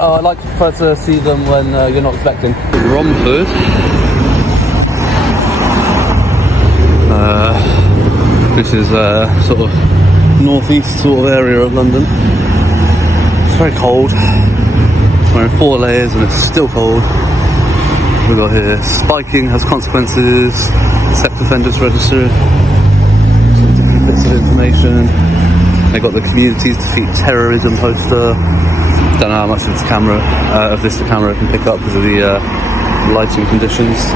I like to prefer to see them when you're not expecting. Romford. This is sort of northeast sort of area of London. It's very cold. Wearing 4 layers and it's still cold. We've got here spiking has consequences, sex offenders register, some different bits of information. They got the Communities Defeat Terrorism poster. Don't know how much of this the camera can pick up because of the lighting conditions.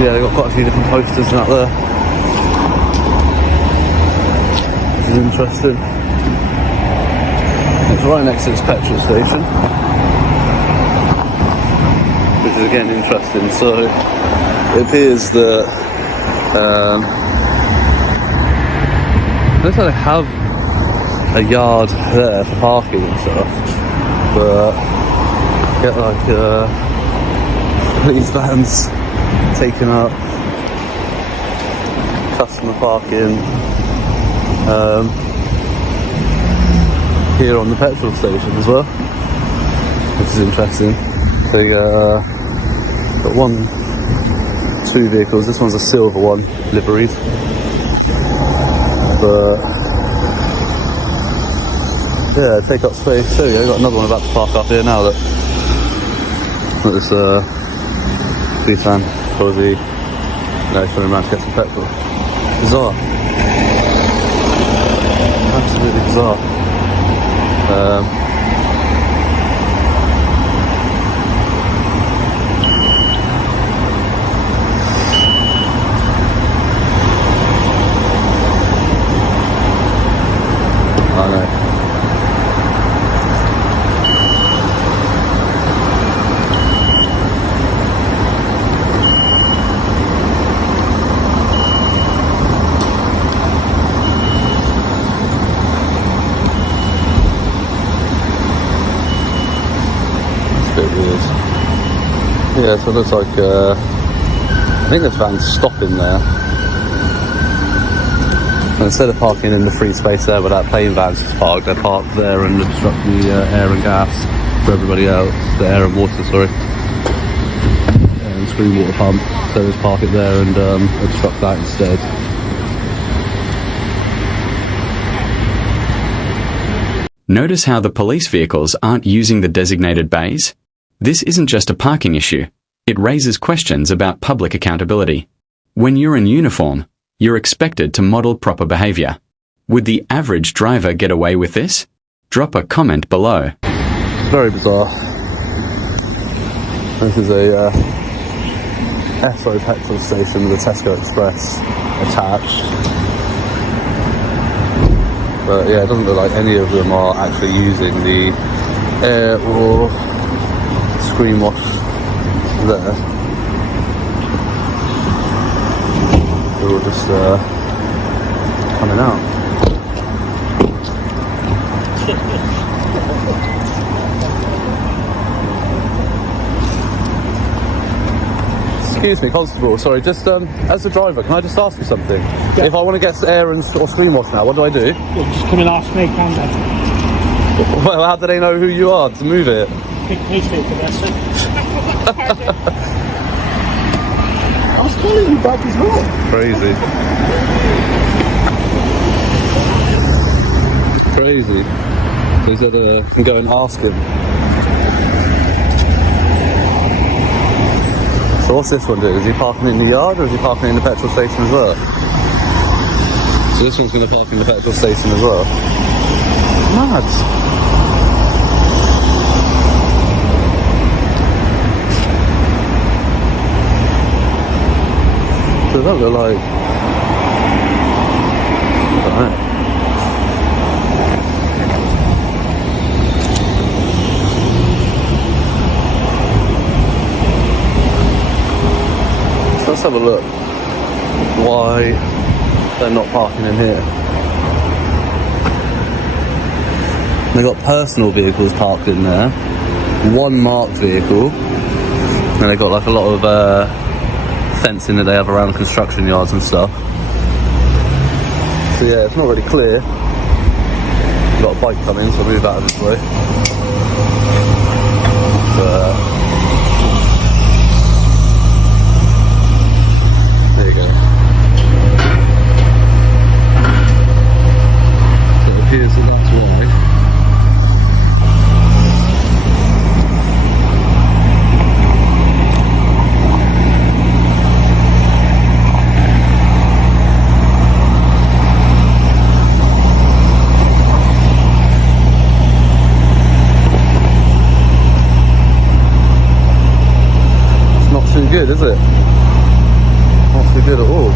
Yeah, they've got quite a few different posters out there. This is interesting. It's right next to this petrol station, which is again interesting. So it appears that looks like they have a yard there for parking and stuff, but get like police vans taking up customer parking here on the petrol station as well, which is interesting. So you got 2 vehicles. This one's a silver one, liveried, but yeah, take up space. So yeah, we've got another one about to park up here now. Look this police van probably showing around to get some petrol. Bizarre. Absolutely bizarre. I know. Yeah, so it looks like, I think this van's stopping there. And instead of parking in the free space there where that plain van's just parked, they're parked there and obstruct the air and gas for everybody else. The air and water, sorry. And screen water pump. So just park it there and obstruct that instead. Notice how the police vehicles aren't using the designated bays? This isn't just a parking issue. It raises questions about public accountability. When you're in uniform, you're expected to model proper behaviour. Would the average driver get away with this? Drop a comment below. Very bizarre. This is a Esso petrol station with a Tesco Express attached. But yeah, it doesn't look like any of them are actually using the air or screen wash there. They're all just coming out. Excuse me, Constable, sorry, just as a driver, can I just ask you something? Yeah. If I want to get air and or screen wash now, what do I do? Well, just come and ask me, can they? Well, how do they know who you are to move it? Big police vehicle there, sir. I was calling you back as well. Crazy. Crazy. So he said I can go and ask him. So what's this one doing? Is he parking in the yard or is he parking in the petrol station as well? So this one's going to park in the petrol station as well. Mad. So that look like... I don't know. Let's have a look why they're not parking in here. They've got personal vehicles parked in there, one marked vehicle, and they've got like a lot of fencing that they have around construction yards and stuff. So yeah, it's not really clear. We've got a bike coming, so I'll move out of this way. There you go. So it appears that that's why. Too good, is it? Not too good at all.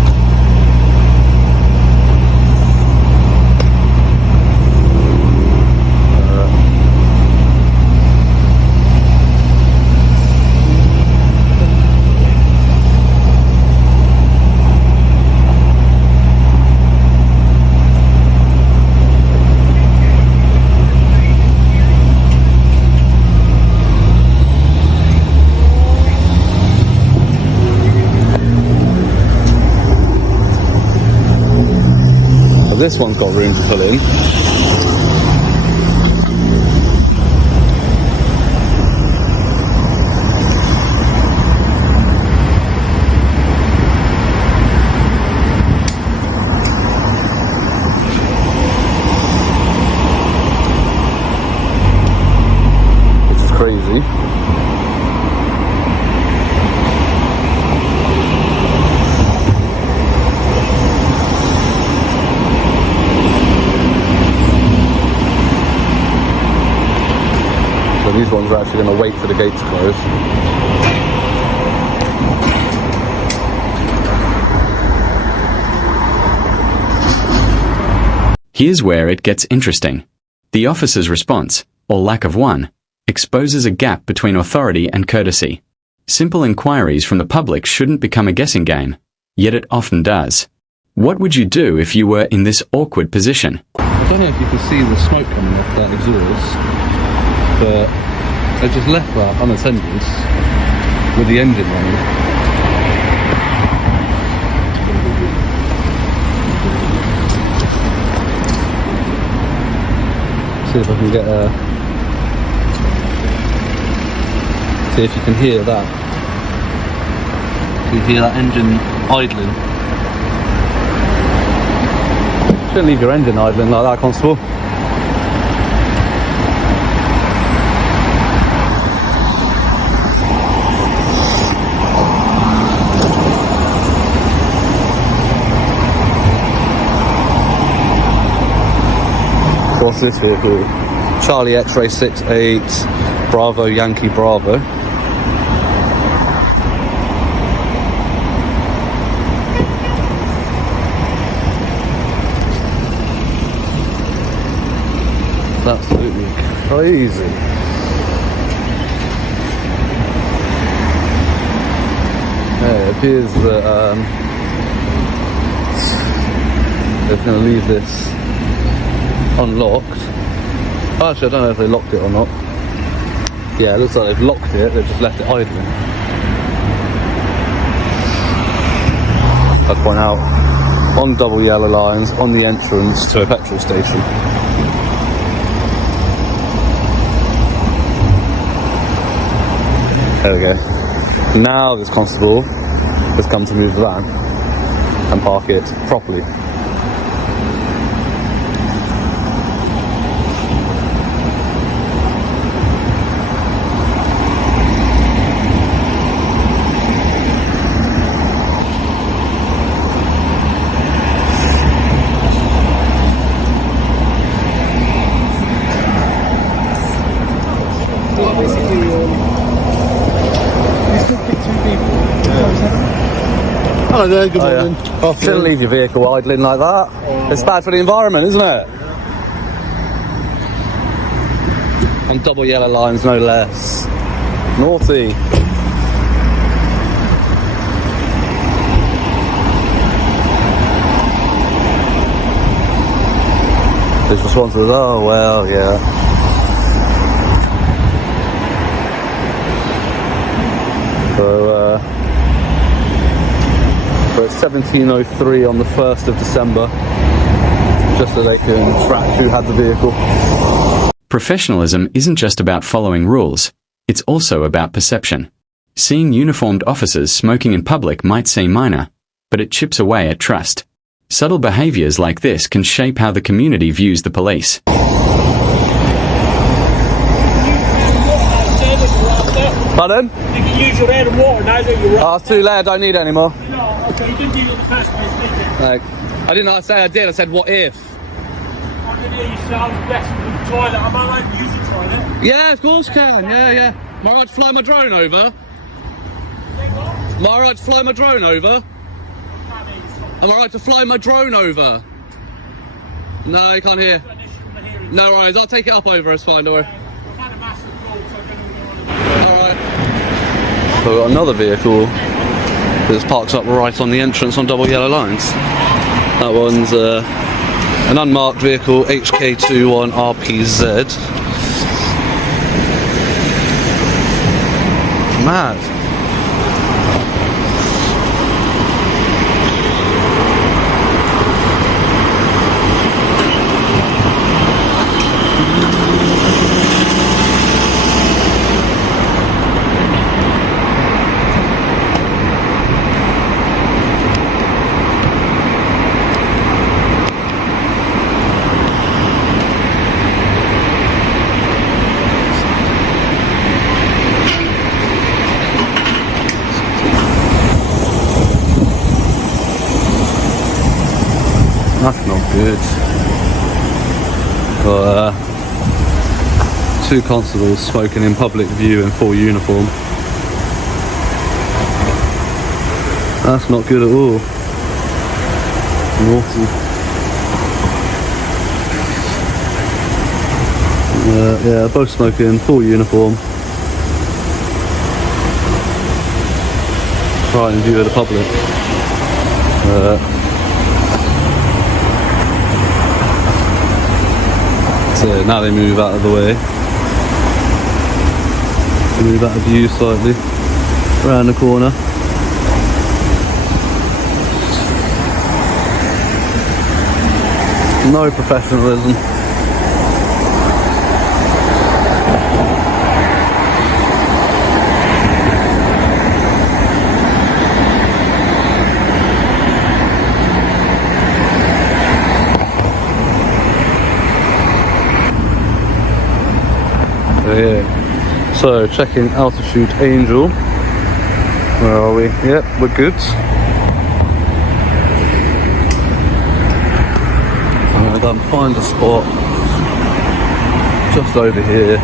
This one's got room to pull in. Which is crazy. So these ones are actually going to wait for the gate to close. Here's where it gets interesting. The officer's response, or lack of one, exposes a gap between authority and courtesy. Simple inquiries from the public shouldn't become a guessing game, yet it often does. What would you do if you were in this awkward position? I don't know if you can see the smoke coming off that exhaust, but I just left that unattended with the engine running. See if I can get a... See if you can hear that. Can you hear that engine idling? Shouldn't leave your engine idling like that, Constable. What's this vehicle? Charlie X-Ray 68 Bravo Yankee Bravo. It's absolutely crazy. Yeah, it appears that they're going to leave this unlocked. Actually, I don't know if they locked it or not. Yeah, it looks like they've locked it, they've just left it idling. I'd point out, on double yellow lines, on the entrance to a petrol station. There we go. Now this constable has come to move the van and park it properly. Hello there, good morning. Oh, shouldn't leave your vehicle idling like that. It's bad for the environment, isn't it? And double yellow lines, no less. Naughty. His response was, oh, well, yeah. So it's 17:03 on the 1st of December, just so they can track who had the vehicle. Professionalism isn't just about following rules. It's also about perception. Seeing uniformed officers smoking in public might seem minor, but it chips away at trust. Subtle behaviors like this can shape how the community views the police. Pardon? You can use your air and water now that you're Oh, it's too late, I don't need it anymore. No, okay, you didn't do it in the first place, did you? Like, I didn't say I did, I said what if? I didn't hear you say I was best for the toilet. Am I allowed to use the toilet? Yeah, of course can, yeah. Am I right to fly my drone over? Am I right to fly my drone over? Am I right to fly my drone over? No, you can't hear. No worries, I'll take it up over, it's fine, don't worry. I've had a massive call, so I don't know what Alright. So we've got another vehicle that's parked up right on the entrance on double yellow lines. That one's an unmarked vehicle, HK21RPZ. Mad. That's not good. Got two constables smoking in public view in full uniform. That's not good at all. Naughty. Yeah, both smoking in full uniform. Right in view of the public. So now they move out of the way. They move out of view slightly. Around the corner. No professionalism. Yeah. So checking altitude Angel. Where are we? Yep, we're good. I'm gonna go and find a spot just over here.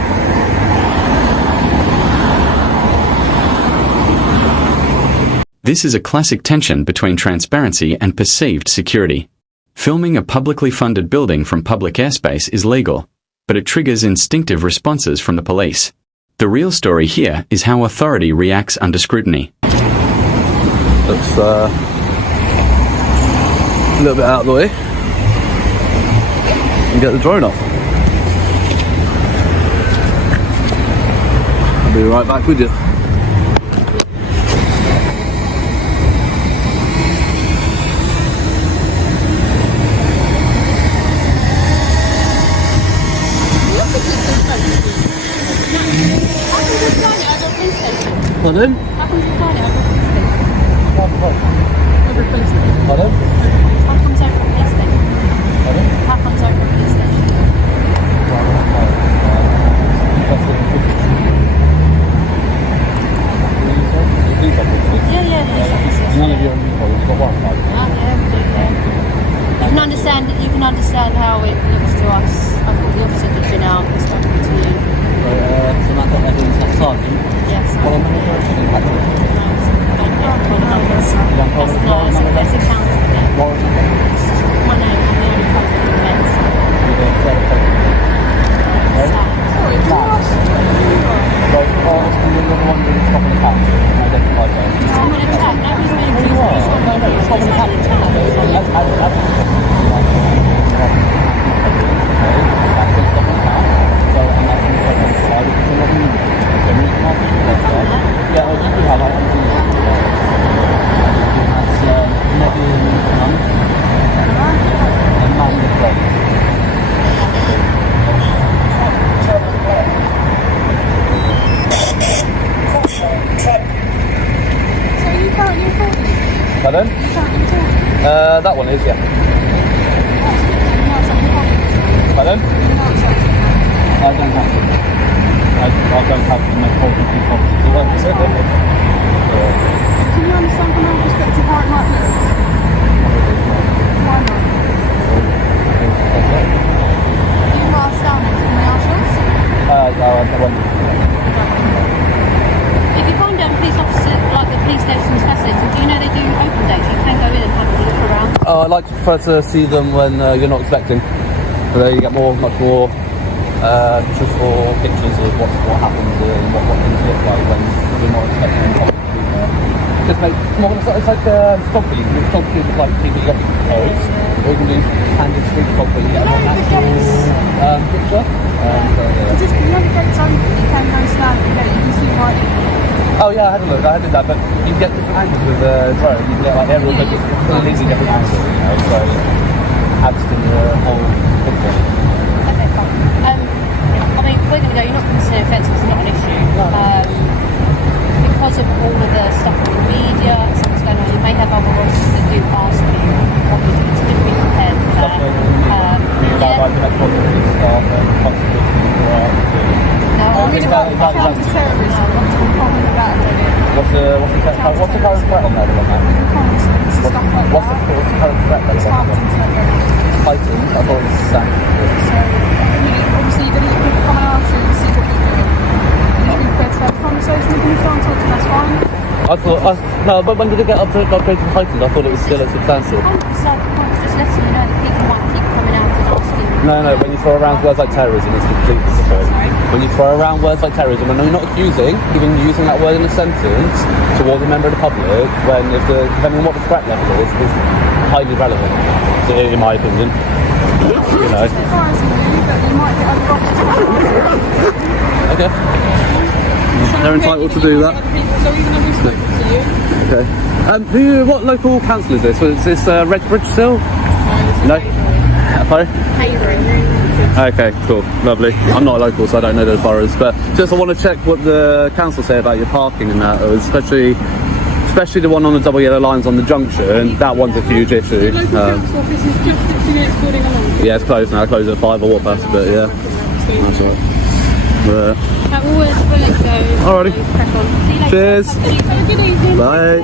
This is a classic tension between transparency and perceived security. Filming a publicly funded building from public airspace is legal, but it triggers instinctive responses from the police. The real story here is how authority reacts under scrutiny. Let's a little bit out of the way and get the drone off. I'll be right back with you. Pardon? How comes you find it over the police station? Pardon? How comes over the police station? How comes over the police station? None of your people, you've got one card. You can understand how it looks to us. I thought the officer had been out and spoken to you. So that's what everyone's got sergeant. Yes. Well, I'm going to go to the captain. That's a counter. Warren. My name, I'm the only person who knows. Sorry, Last. So, Forrest and the other one doing stop on the couch. Identify first. I'm going to chat. Nobody's going to No, stop on the couch. that one is, yeah. Pardon? I don't have to. I don't have to make problems with properties. So like I said, Can you understand from our perspective how it might look? Why not? You are standing in the marshals. If you find a police officer, like the police station's facility, do you know they do open days? You can go in and have a look around. I like to prefer to see them when you're not expecting. So there you get much more truthful pictures of what happens and what things look like when you're not expecting them to be there. Just make more. It's like photography. Photography is like people get photos, or you can do candid street photography. You get a more natural picture. Just the other gates open, you can go stand and you can see writing. Oh yeah, I had a look. I did that, but you can get different angles with the drone. You can get like aerial pictures, completely different angles. You know, so it adds to the whole picture. Okay, fine. I mean, we're going to go. You're not considering offence because it's not an issue. Because of all of the stuff in the media, stuff's going on, you may have other officers that do ask you what you do to be prepared for that. Like the metropolitan staff and possibilities for art. No, Counter-terrorism, what's the problem with that? What's the current threat on that? Stuff like What's that. the current threat It's level on heightened that? level. Heightened? I thought it was sanctioned. So, obviously you're going to get people come and ask you and see what you're doing. You need to be prepared to have a conversation with them if you want to talk to them, that's fine. No, but when did it get upgraded to heightened? I thought it was still a substantial. Just letting you know that people might keep coming out and asking. No, when you throw around words like terrorism, it's completely different. When you throw around words like terrorism, and you're not accusing, even using that word in a sentence towards a member of the public, depending on what the threat level is highly relevant, in my opinion. You know. Just advising you that you might get other officers. Okay. They're entitled to do that. So even though we've spoken to you. Okay. What local council is this? Is this Redbridge still? No. Sorry? Okay, cool, lovely. I'm not a local, so I don't know those boroughs, but just I want to check what the council say about your parking and that, especially the one on the double yellow lines on the junction. That one's a huge issue. The local council office is just 60 minutes building along. Yeah, it's closed now. Closed at 5 or what past, but yeah. That's all right. We'll let you go. Alrighty. Crack on. See you later. Cheers. Have a good evening. Bye.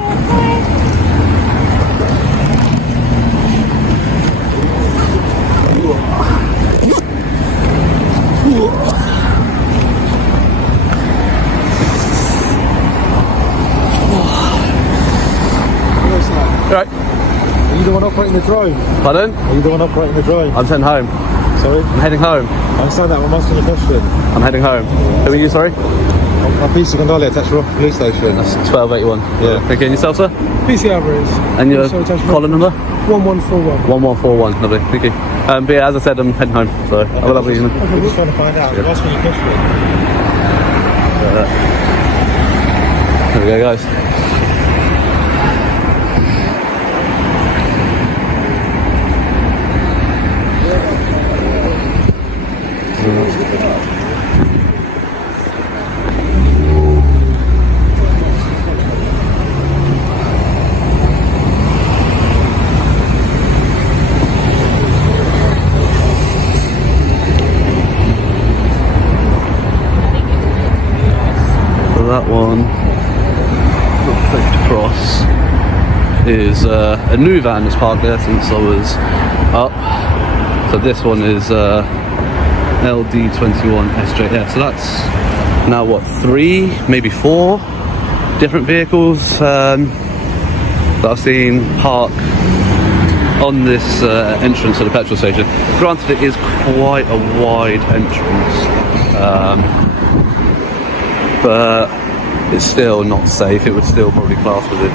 Right. Are you the one operating the drone? Pardon? Are you the one operating the drone? I'm heading home. Sorry? I'm heading home. I understand that. I'm asking a question. I'm heading home. Who are you, sorry? I'm PC Gondali, attached to the police station. That's 1281. Yeah. Okay, and yourself, sir? PC Alvarez. And your Also attached to- collar number? 1141. 1141. Lovely. Thank you. But yeah, as I said, I'm heading home. So have a lovely evening. I'm just trying to find out. I'm asking you a question. There we go, guys. That one, not clicked across, is a new van that's parked there since I was up. So this one is LD21SJ. So that's now what, 3, maybe 4 different vehicles that I've seen park on this entrance of the petrol station. Granted, it is quite a wide entrance. But it's still not safe. It would still probably class within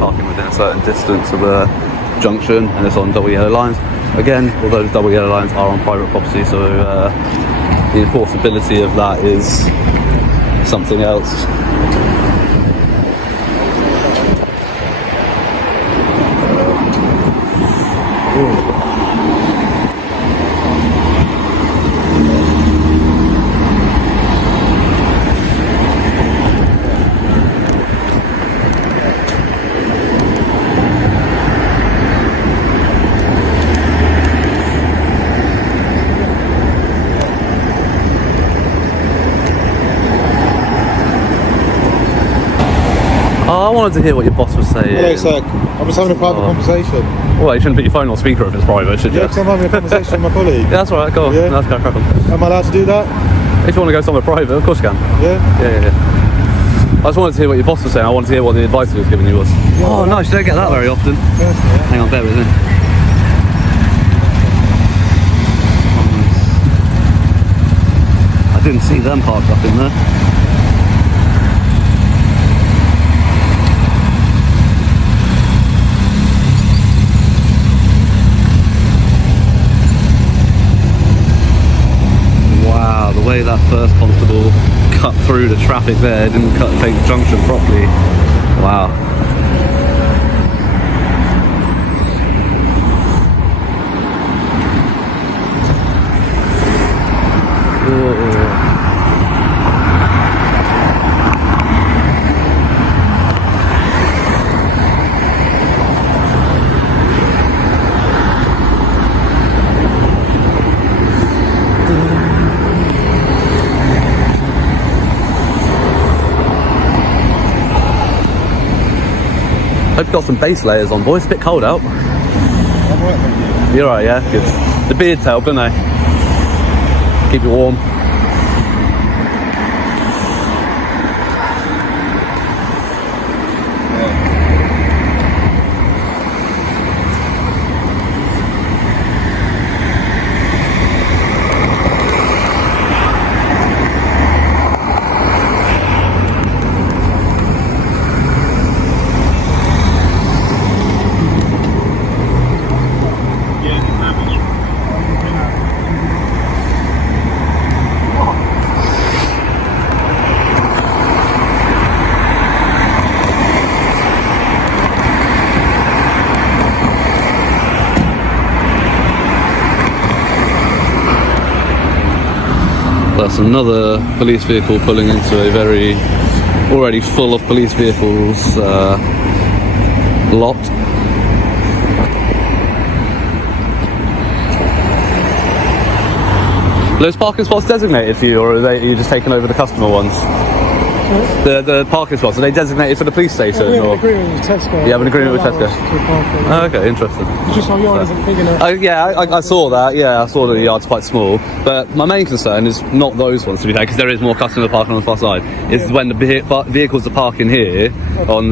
parking within a certain distance of a junction, and it's on double yellow lines. Again, although the double yellow lines are on private property, so the enforceability of that is something else. wanted to hear what your boss was saying. Hello, sir. I'm just having a private conversation. Well, you shouldn't put your phone on speaker if it's private, should you? Yeah, because I'm having a conversation with my colleague. Yeah, that's alright, go on. Yeah. That's crack on. Am I allowed to do that? If you want to go somewhere private, of course you can. Yeah? Yeah. I just wanted to hear what your boss was saying. I wanted to hear what the advice he was giving you was. Oh, nice. You don't get that very often. Hang on, bear with me. I didn't see them parked up in there. Wow, the way that first constable cut through the traffic there, didn't take the junction properly. Wow. Hope you got some base layers on, boys. It's a bit cold out. I'm right, thank you. You're right, yeah? Good. The beards help, don't they? Keep you warm. That's another police vehicle pulling into a very already full of police vehicles lot. Are those parking spots designated for you, or are you just taking over the customer ones? The parking spots, are they designated for the police station? We have or? an agreement with Tesco. You have an agreement with Tesco? Oh, Okay, interesting. just our yard isn't big enough. I saw that. Yeah, I saw that the yard's quite small. But my main concern is not those ones, to be fair, because there is more customer parking on the far side. Is when the vehicles are parking here, on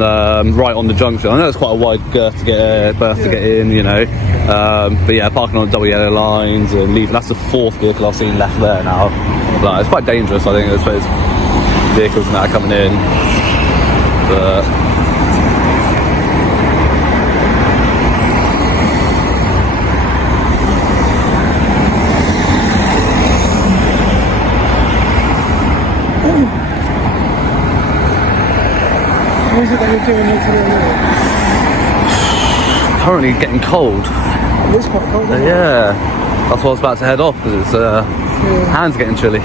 right on the junction. I know it's quite a wide girth to get in, you know. But yeah, parking on the double yellow lines and leaving. That's the fourth vehicle I've seen left there now. Like, it's quite dangerous, I think. I suppose vehicles now are coming in. But What is it that you're doing here today? currently getting cold. It's quite cold, isn't it? Yeah, that's why I was about to head off, because it's hands are getting chilly.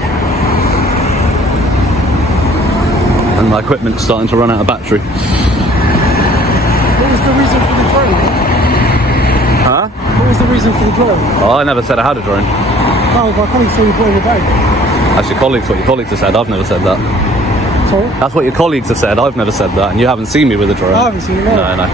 And my equipment's starting to run out of battery. What was the reason for the drone? Huh? What was the reason for the drone? Oh, I never said I had a drone. Oh, my colleague saw you put in your bag. That's your colleagues, what your colleagues have said. I've never said that. Sorry? That's what your colleagues have said. I've never said that, and you haven't seen me with a drone. I haven't seen you, no. No.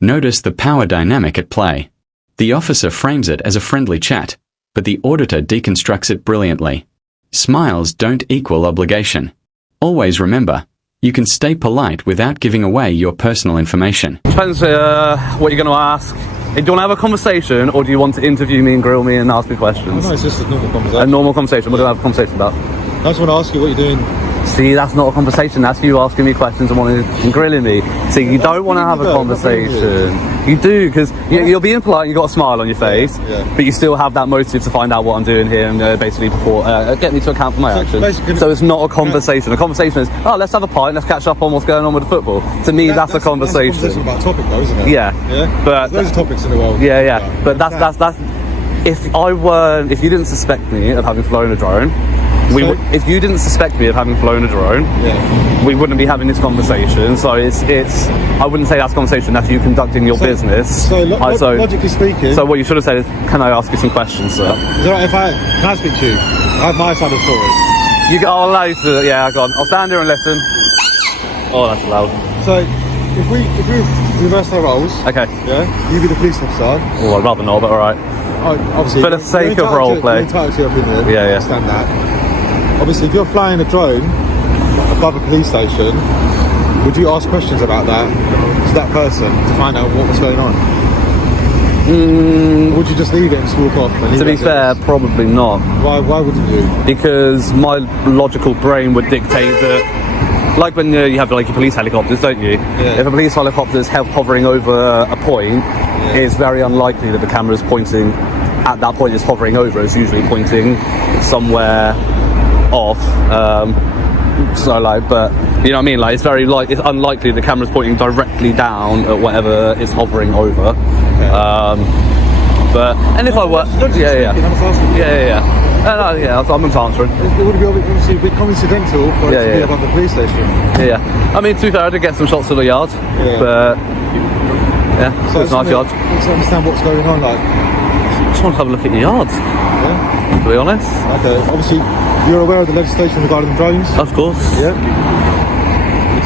Notice the power dynamic at play. The officer frames it as a friendly chat, but the auditor deconstructs it brilliantly. Smiles don't equal obligation. Always remember, you can stay polite without giving away your personal information. Depends what you're going to ask. Do you want to have a conversation, or do you want to interview me and grill me and ask me questions? No, it's just a normal conversation. A normal conversation. We're going to have a conversation about. I just want to ask you what you're doing See, that's not a conversation. That's you asking me questions and wanting and grilling me. See, you don't want to have a conversation. You do, because you're being polite and you've got a smile on your face, but you still have that motive to find out what I'm doing here and basically get me to account for my actions. So it's not a conversation. A conversation is, oh, let's have a pint, let's catch up on what's going on with the football. To me, that's a conversation. That's a conversation about a topic, though, isn't it? Yeah. But there's topics in the world. Yeah. But that's if you didn't suspect me of having flown a drone, if you didn't suspect me of having flown a drone, we wouldn't be having this conversation. So it's I wouldn't say that's a conversation. That's you conducting your business. So logically speaking. So what you should have said is, can I ask you some questions, sir? Is it right can I speak to you? I have my side of the story. I'll allow you to. Yeah, go on. I'll stand here and listen. Oh, that's loud. So if we reverse our roles. Okay. Yeah. You be the police officer. Oh, I'd rather not, but all right. Obviously, for the sake of role play. You're entitled to your opinion. Yeah. I understand that. Obviously, if you're flying a drone above a police station, would you ask questions about that to that person to find out what was going on? Would you just leave it and just walk off? To be fair, probably not. Why wouldn't you? Because my logical brain would dictate that, like when you have like your police helicopters, don't you? Yeah. If a police helicopter is hovering over a point, it's very unlikely that the camera is pointing at that point it's hovering over. It's usually pointing somewhere off. So like, but you know what I mean? Like, it's unlikely the camera's pointing directly down at whatever it's hovering over. Okay. But if I were, yeah. I'm not answering. It would be obviously a bit coincidental for it to be above the police station. Yeah. I mean, to be fair, I did get some shots of the yard, but so it's a nice yard. Let's understand what's going on. Like, I just want to have a look at your yards. To be honest. Okay. Obviously, you're aware of the legislation regarding drones. Of course. Yeah.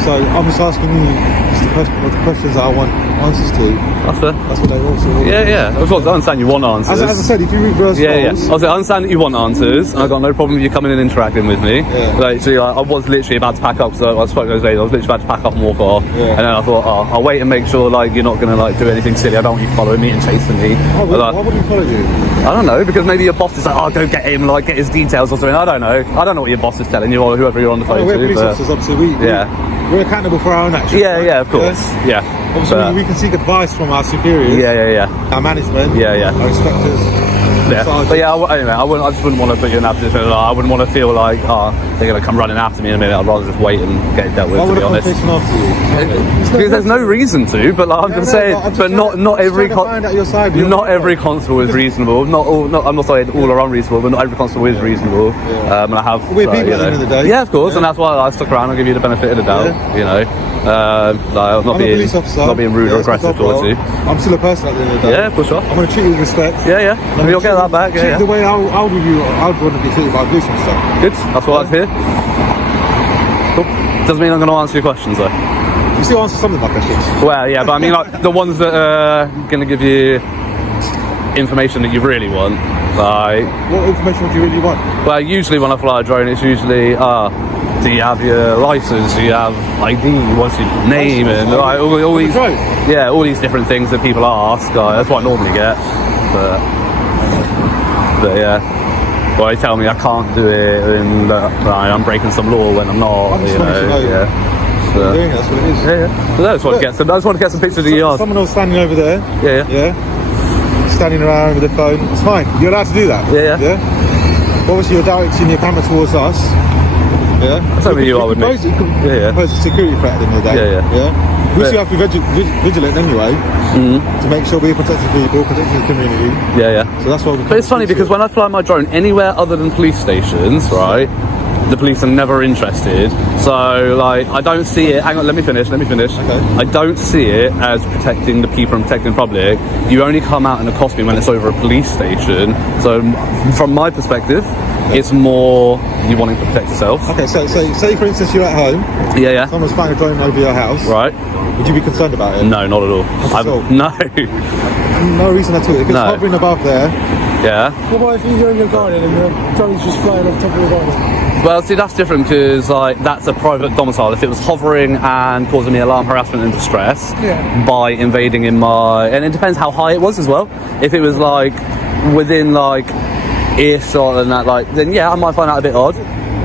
So I'm just asking you the questions that I want answers to. That's fair. That's what they also. Yeah. Of course, I understand you want answers. As I said, if you reverse roles. I understand that you want answers, and I've got no problem with you coming in and interacting with me. Like, so I was literally about to pack up. So I spoke those days. I was literally about to pack up and walk off, and then I thought, I'll wait and make sure like you're not gonna like do anything silly. I don't want you following me and chasing me. Why would we follow you? I don't know, because maybe your boss is like, oh, go get him, like get his details or something. I don't know what your boss is telling you or whoever you're on the phone to. We're police officers, obviously. We're accountable for our own actions. Yeah, of course. Yeah. Obviously, we can seek advice from our superiors. Yeah. Our management. Yeah. Our inspectors. Yeah. But anyway, I just wouldn't want to put you in that position. I wouldn't want to feel like, they're going to come running after me in a minute. I'd rather just wait and get it dealt with, to be honest. After you? Because there's no reason to, but like, I'm just saying, but not every constable is reasonable. I'm not saying all are unreasonable, but not every constable is reasonable. And I have. We're people at the end of the day. Yeah, of course, and that's why I stuck around. I'll give you the benefit of the doubt. You know, I'm not being rude or aggressive towards you. I'm still a person at the end of the day. Yeah, for sure. I'm going to treat you with respect. Yeah. You'll get that back. Yeah. The way I would want to be treated by a police officer. Good. That's what I'd hear. Cool. Doesn't mean I'm going to answer your questions though. You still answer some of my questions. Well, yeah, but I mean, like the ones that are going to give you information that you really want. Like, what information would you really want? Well, usually when I fly a drone, it's usually, do you have your license? Do you have ID? What's your name? And like, all these, all these different things that people ask. That's what I normally get. But yeah, well, they tell me I can't do it, and I'm breaking some law when I'm not. Doing it, that's what it is. Yeah. I just want to get some pictures of the yard. Someone else standing over there. Yeah. Standing around with their phone. It's fine. You're allowed to do that. Yeah. Obviously, you're directing your camera towards us. Yeah. That's only you, I would make. It poses a security threat at the end of the day. Yeah. We still have to be vigilant anyway to make sure we're protecting people, protecting the community. Yeah. So that's why. But it's funny because when I fly my drone anywhere other than police stations, right, the police are never interested. So like, I don't see it. Hang on, let me finish. Okay. I don't see it as protecting the people and protecting the public. You only come out and accost me when it's over a police station. So from my perspective, it's more you wanting to protect yourself. Okay, so say for instance you're at home. Yeah. Someone's flying a drone over your house. Right. Would you be concerned about it? No, not at all. No. No reason at all. If it's hovering above there. Yeah. What about if you're in your garden and the drone's just flying off top of your garden? Well, see, that's different because like that's a private domicile. If it was hovering and causing me alarm, harassment, and distress by invading in my, and it depends how high it was as well. If it was like within like earshot and that, like, then yeah, I might find that a bit odd.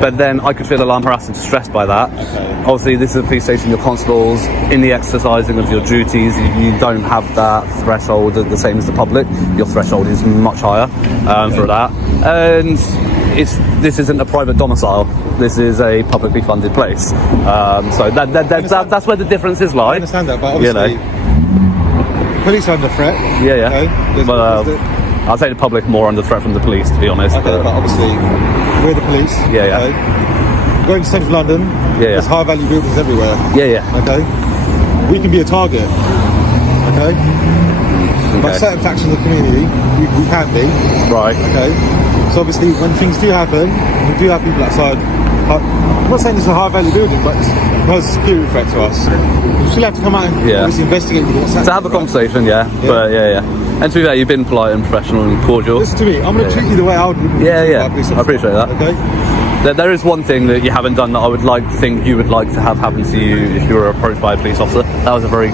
but then I could feel alarm, harassed and distressed by that. Okay. Obviously, this is a police station, your constables, in the exercising of your duties, you don't have that threshold the same as the public. Your threshold is much higher for that. And this isn't a private domicile. This is a publicly funded place. So that's where the differences lie. I understand that, but obviously, police are under threat. Yeah. Okay? But I'll say the public more under threat from the police, to be honest. Okay, but obviously, we're the police. Yeah. Okay? Going to central London, there's high value buildings everywhere. Yeah. Okay? We can be a target. Okay? But certain factions of the community, we can be. Right. Okay? So obviously, when things do happen, we do have people outside. I'm not saying it's a high value building, but it's a security threat to us. We still have to come out and obviously investigate what's happening. To have a conversation, but And to be fair, you've been polite and professional and cordial. Listen to me, I'm going to treat you the way I would. I appreciate that. Okay? There is one thing that you haven't done that I would like to think you would like to have happen to you if you were approached by a police officer. That was a very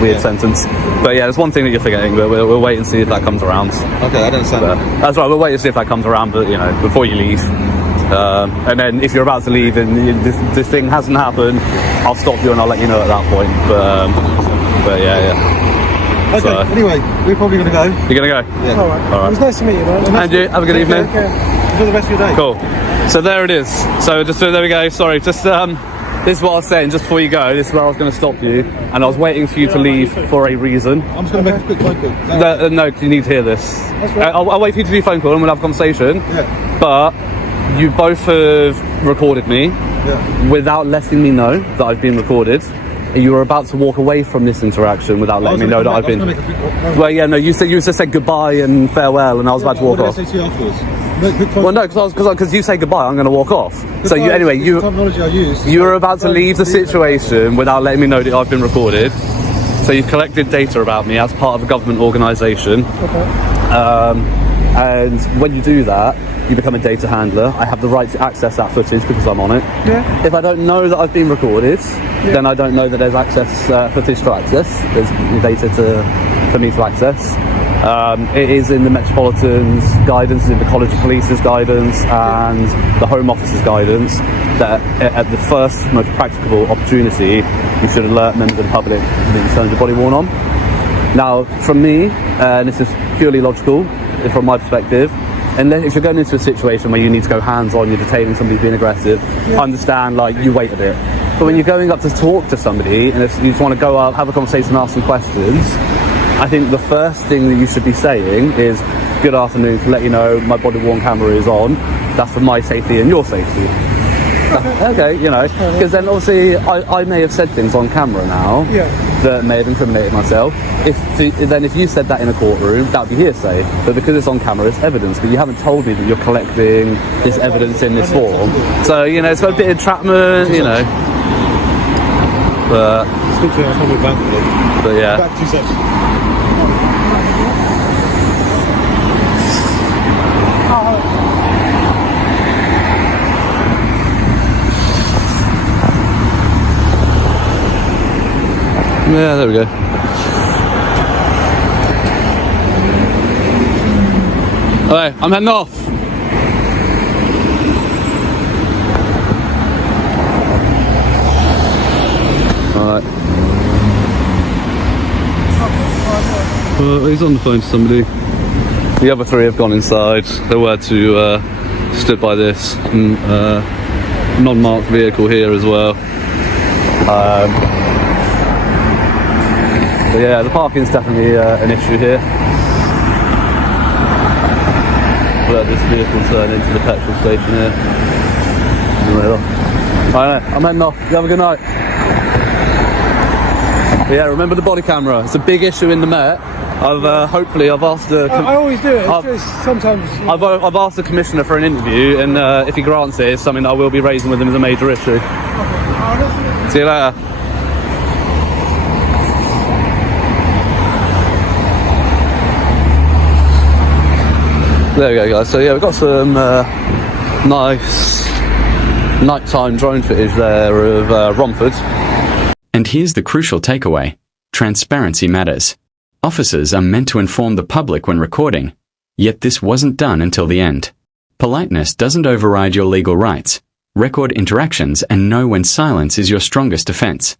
weird sentence. But there's one thing that you're forgetting, but we'll wait and see if that comes around. Okay, I don't understand. That's right, we'll wait and see if that comes around, but before you leave. And then if you're about to leave and this thing hasn't happened, I'll stop you and I'll let you know at that point. But Okay, so, anyway, we're probably going to go. You're going to go? Yeah. All right. It was nice to meet you, man. And you, have a good evening. Okay. Enjoy the rest of your day. Cool. So there it is. So there we go. Sorry, just this is what I was saying just before you go. This is where I was going to stop you, and I was waiting for you to leave for a reason. I'm just going to make a quick phone call. No, you need to hear this. I'll wait for you to do a phone call and we'll have a conversation. Yeah. But you both have recorded me without letting me know that I've been recorded. You were about to walk away from this interaction without letting me know that I've been. Well, you just said goodbye and farewell, and I was about to walk off. What did I say to you afterwards? Well, no, because you say goodbye, I'm going to walk off. So you terminology I use. You were about to leave the situation without letting me know that I've been recorded. So you've collected data about me as part of a government organisation. Okay. And when you do that, you become a data handler. I have the right to access that footage because I'm on it. Yeah. If I don't know that I've been recorded, then I don't know that there's footage to access. There's data for me to access. It is in the Metropolitan's guidance, in the College of Police's guidance, and the Home Office's guidance that at the first most practicable opportunity, you should alert members of the public that you turn your body worn on. Now, from me, and this is purely logical from my perspective, and if you're going into a situation where you need to go hands-on, you're detaining somebody who's being aggressive, understand, you wait a bit. But when you're going up to talk to somebody, and if you just want to go up, have a conversation, ask some questions, I think the first thing that you should be saying is, good afternoon, to let you know my body-worn camera is on. That's for my safety and your safety. Okay, because then obviously I may have said things on camera now that may have incriminated myself. If you said that in a courtroom, that would be hearsay. But because it's on camera, it's evidence. But you haven't told me that you're collecting this evidence in this form. So, it's got a bit of entrapment, But, yeah. Back 2 seconds. Yeah, there we go. Alright, I'm heading off. Alright. He's on the phone to somebody. The other 3 have gone inside. They were to stood by this non-marked vehicle here as well. But yeah, the parking's definitely an issue here. Let this vehicle turn into the petrol station here. Alright, I'm heading off. You have a good night. But yeah, remember the body camera. It's a big issue in the Met. Hopefully I've asked the... I always do it. It's just sometimes... I've asked the commissioner for an interview, and if he grants it, it's something that I will be raising with him as a major issue. Okay. See you later. There we go, guys. So yeah, we've got some nice nighttime drone footage there of Romford. And here's the crucial takeaway. Transparency matters. Officers are meant to inform the public when recording, yet this wasn't done until the end. Politeness doesn't override your legal rights. Record interactions and know when silence is your strongest defense.